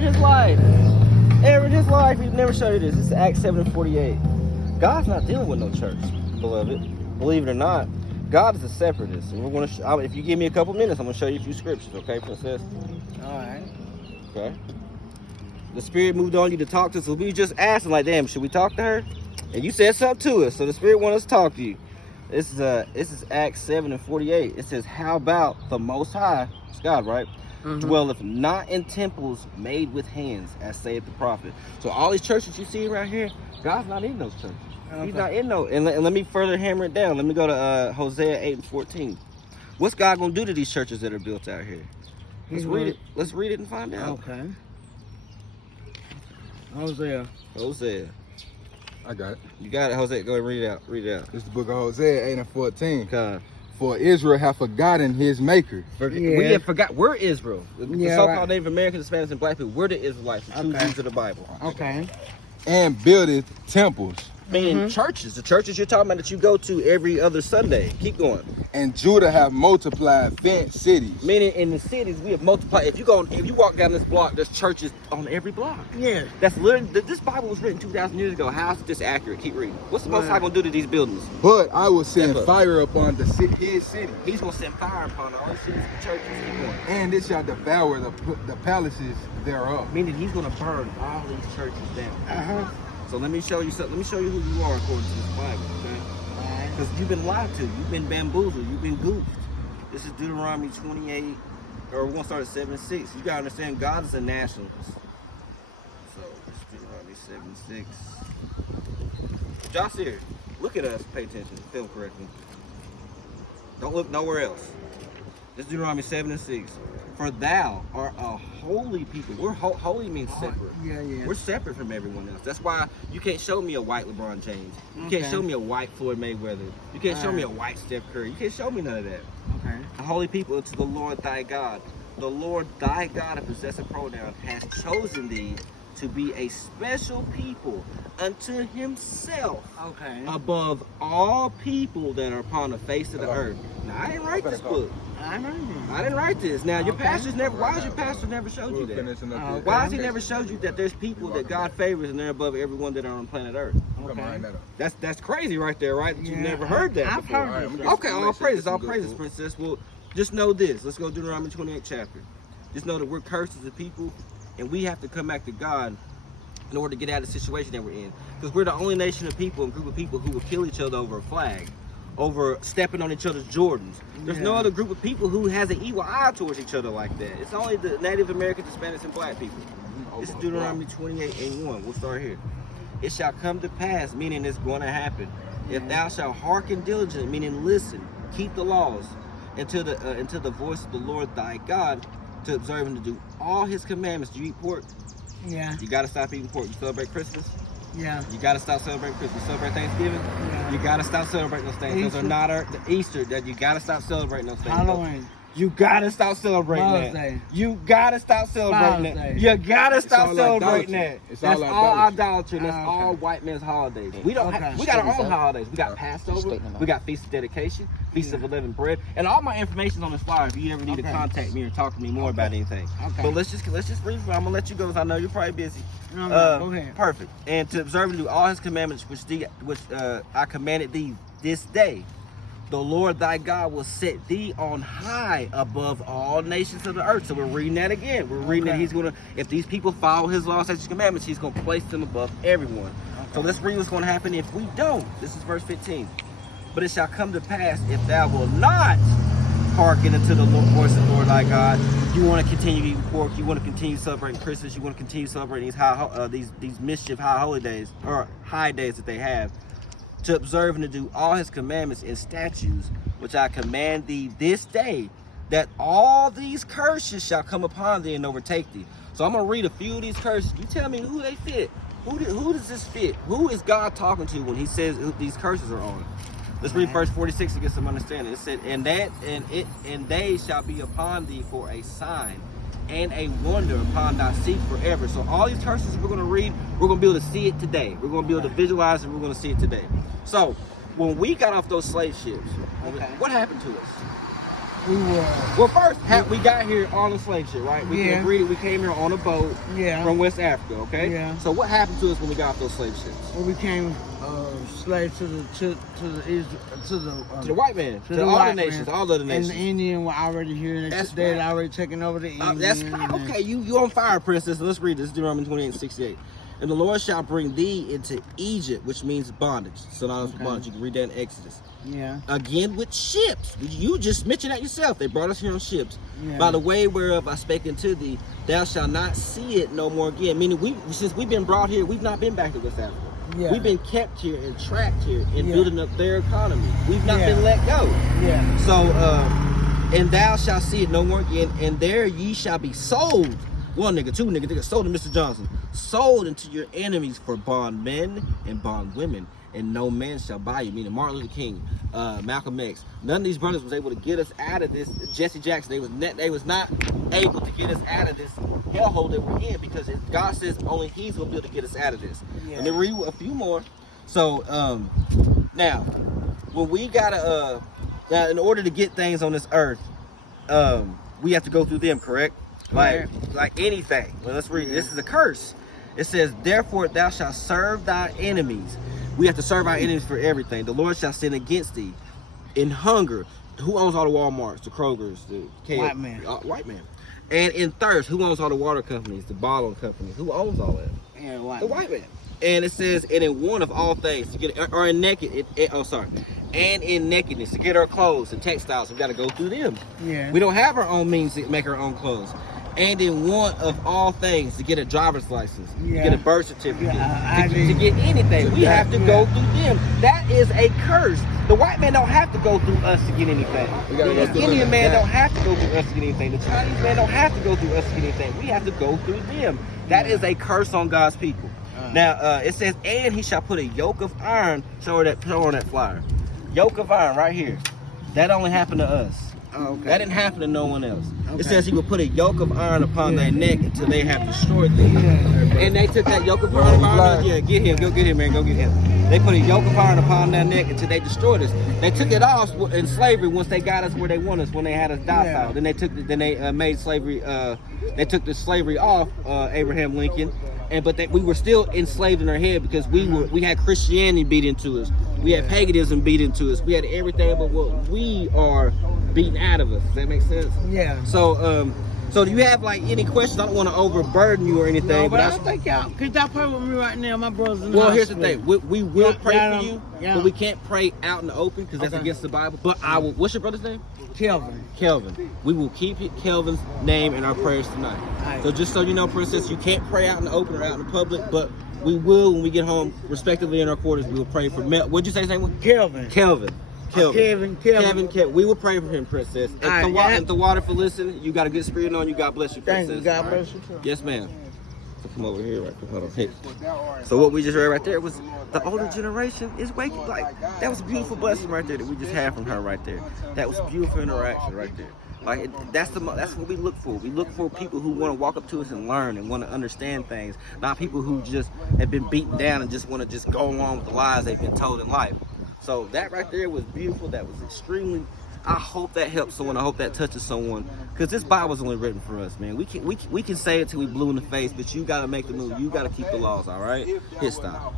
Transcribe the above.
in his life. Ever in his life, he's never showed you this. This is Acts 7:48. God's not dealing with no church, beloved. Believe it or not, God is a separatist. And we're going to. If you give me a couple minutes, I'm going to show you a few scriptures. Okay, princess? All right. Okay. The Spirit moved on you to talk to us. So we just asking, like, damn, should we talk to her? And you said something to us. So the Spirit wants us to talk to you. This is Acts 7:48. It says, how about the Most High, it's God, right? Dwelleth not in temples made with hands, as saith the prophet. So all these churches you see around here, God's not in those churches. Okay. He's not in no. And let me further hammer it down. Let me go to Hosea 8:14. What's God gonna do to these churches that are built out here? Let's read it. Let's read it and find out. Okay. Hosea. I got it. You got it, Hosea. Go ahead and read it out. Read it out. This is the book of Hosea 8:14. God. For Israel have forgotten his maker. We have forgot. We're Israel. The Yeah, so-called right. Native Americans, Hispanics, and Black people. We're the Israelites, the true Jews of the Bible. Okay. And buildeth temples. Meaning churches. The churches you're talking about that you go to every other Sunday. Keep going. And Judah have multiplied fenced cities. Meaning in the cities we have multiplied. If you walk down this block, there's churches on every block. Yeah. That's literally, this Bible was written 2,000 years ago. How is this accurate? Keep reading. What's the Most High gonna do to these buildings? But I will send fire upon his city. He's gonna send fire upon all these cities and churches. Keep going. And it shall devour the palaces thereof. Meaning he's gonna burn all these churches down. So let me show you something. Let me show you who you are according to this Bible, okay? Because you've been lied to. You've been bamboozled. You've been goofed. This is Deuteronomy 28, or we're gonna start at 7:6. You gotta understand, God is a nationalist. So it's Deuteronomy 7:6. Josh here, look at us. Pay attention. Film correctly. Don't look nowhere else. This is Deuteronomy 7:6. For thou art a holy people. We're holy means separate. Yeah. We're separate from everyone else. That's why you can't show me a white LeBron James. You can't show me a white Floyd Mayweather. You can't show me a white Steph Curry. You can't show me none of that. Okay. A holy people to the Lord thy God. The Lord thy God, a possessive pronoun, has chosen thee to be a special people unto himself. Okay. Above all people that are upon the face of the earth. Now, I didn't write this book. I didn't write this. Now, your pastor's never. Why has your pastor never showed you that? Why has he never showed you that there's people that God favors and they're above everyone that are on planet Earth? Okay. That's crazy right there, right? That you've never heard that I've before. heard this. Okay, all praises, princess. Well, just know this. Let's go to Deuteronomy 28 chapter. Just know that we're cursed as a people, and we have to come back to God in order to get out of the situation that we're in. Because we're the only nation of people and group of people who will kill each other over a flag, over stepping on each other's Jordans. There's no other group of people who has an evil eye towards each other like that. It's only the Native Americans, Hispanics, and Black people. This is Deuteronomy 28:1. We'll start here. It shall come to pass, meaning it's going to happen. If thou shalt hearken diligently, meaning listen, keep the laws, until the voice of the Lord thy God, to observe and to do all his commandments. Do you eat pork? Yeah. You gotta stop eating pork. You celebrate Christmas? Yeah. You gotta stop celebrating Christmas. You celebrate Thanksgiving? Yeah. You gotta stop celebrating those things. Those are not the Easter. That you gotta stop celebrating those things. Halloween. You gotta stop celebrating Mother's that. Day. You gotta stop celebrating Father's that. Day. You gotta stop all celebrating idolatry. that. It's That's all all idolatry. idolatry. That's all white man's holidays. We don't. We got our own holidays. We got Passover. We got Feast of Dedication, Feast of Unleavened Bread, and all my information's on this flyer. If you ever need to contact me or talk to me more about anything. Okay. But let's just read. I'm gonna let you go because I know you're probably busy. No, go ahead. Perfect. And to observe and do all his commandments, which I commanded thee this day. The Lord thy God will set thee on high above all nations of the earth. So we're reading that again. We're reading that he's gonna, if these people follow his laws, statutes, commandments, he's gonna place them above everyone. So let's read what's gonna happen if we don't. This is verse 15. But it shall come to pass if thou wilt not hearken unto the voice of the Lord thy God. You want to continue eating pork. You want to continue celebrating Christmas. You want to continue celebrating these mischief high holy days or high days that they have. To observe and to do all his commandments and statutes, which I command thee this day, that all these curses shall come upon thee and overtake thee. So I'm going to read a few of these curses. You tell me who they fit. Who does this fit? Who is God talking to when he says these curses are on? Let's read verse 46 to get some understanding. It said, and they shall be upon thee for a sign and a wonder upon thy seed forever. So all these curses we're going to read, we're going to be able to see it today. We're going to be able to visualize it. We're going to see it today. So when we got off those slave ships, what happened to us? We were. Well, first, we got here on a slave ship, right? We Yeah. can agree that we came here on a boat Yeah. from West Africa, okay? Yeah. So what happened to us when we got off those slave ships? We became slaves to the To the white man, to, the all the white nations, man. all of the And nations. the Indian were already here. And That's they had right. already taken over the Indian. That's right. Okay, you on fire, princess. Let's read this. Deuteronomy 28:68. And the Lord shall bring thee into Egypt, which means bondage. So now it's Okay. bondage. You can read that in Exodus. Yeah. Again with ships. You just mentioned that yourself. They brought us here on ships. Yeah. By the way whereof I spake unto thee, thou shalt not see it no more again. Meaning, since we've been brought here, we've not been back to West Africa. Yeah. We've been kept here and trapped here and Yeah. building up their economy. We've not Yeah. been let go. Yeah. So, and thou shalt see it no more again, and there ye shall be sold. One nigga, two nigga, sold to Mr. Johnson. Sold into your enemies for bondmen and bondwomen, and no man shall buy you. Meaning Martin Luther King, Malcolm X. None of these brothers was able to get us out of this. Jesse Jackson, they was not able to get us out of this hellhole that we're in, because God says only He's gonna be able to get us out of this. Yeah. And then read a few more. So now, when we gotta now in order to get things on this earth, we have to go through them, correct? Like anything. Well, let's read. This is a curse. It says, therefore thou shalt serve thy enemies. We have to serve our enemies for everything. The Lord shall sin against thee in hunger. Who owns all the Walmarts, the Krogers, the White man. White man. And in thirst, who owns all the water companies, the bottling companies? Who owns all that? Yeah. White. The white man. And it says, and in one of all things to get, or in naked, and in nakedness to get our clothes and textiles, we got to go through them. Yeah. We don't have our own means to make our own clothes. And in one of all things to get a driver's license, Yeah. to get a birth certificate, Yeah, to get anything, we have to go through them. That is a curse. The white man don't have to go through us to get anything. We gotta go The through Indian them. man Yeah. don't have to go through us to get anything. The Chinese man don't have to go through us to get anything. We have to go through them. That is a curse on God's people. Now it says, and he shall put a yoke of iron. Show on that flyer. Yoke of iron right here. That only happened to us. Oh, okay. That didn't happen to no one else. Okay. It says he will put a yoke of iron upon their neck until they have destroyed them. And they took that yoke of iron. Yeah, get him. Go get him, man. Go get him. They put a yoke of iron upon their neck until they destroyed us. They took it off in slavery once they got us where they want us, when they had us docile. Then they made slavery. They took the slavery off Abraham Lincoln. But we were still enslaved in our head, because we had Christianity beat into us. We had paganism beat into us. We had everything but what we are beaten out of us. Does that make sense? Yeah. So do you have like any questions? I don't want to overburden you or anything. No, but I I, think y'all, could y'all pray with me right now? My brother's in the well, here's the hospital. thing. We will pray Yeah, for you, yeah. but we can't pray out in the open, because that's Okay. against the Bible. But I will. What's your brother's name? Kelvin. Kelvin. We will keep Kelvin's name in our prayers tonight. Alright. So just so you know, princess, you can't pray out in the open or out in the public, but we will, when we get home, respectively in our quarters, we will pray for Mel. What'd you say his name was? Kelvin. Kelvin. Kevin. We will pray for him, princess. And Alright, and the water for listening. You got a good spirit on you. God bless you, Thank princess. you. God Alright? bless you too. Yes, ma'am. So come over here, right quick. Hold on. Hey. So what we just read right there was the older generation is waking. Like, that was a beautiful blessing right there that we just had from her right there. That was beautiful interaction right there. Like, that's what we look for. We look for people who want to walk up to us and learn and want to understand things, not people who just have been beaten down and just want to just go along with the lies they've been told in life. So that right there was beautiful. That was extremely. I hope that helps someone. I hope that touches someone, because this Bible's only written for us, man. We can say it till we blue in the face, but you got to make the move. You got to keep the laws, all right? Hit stop.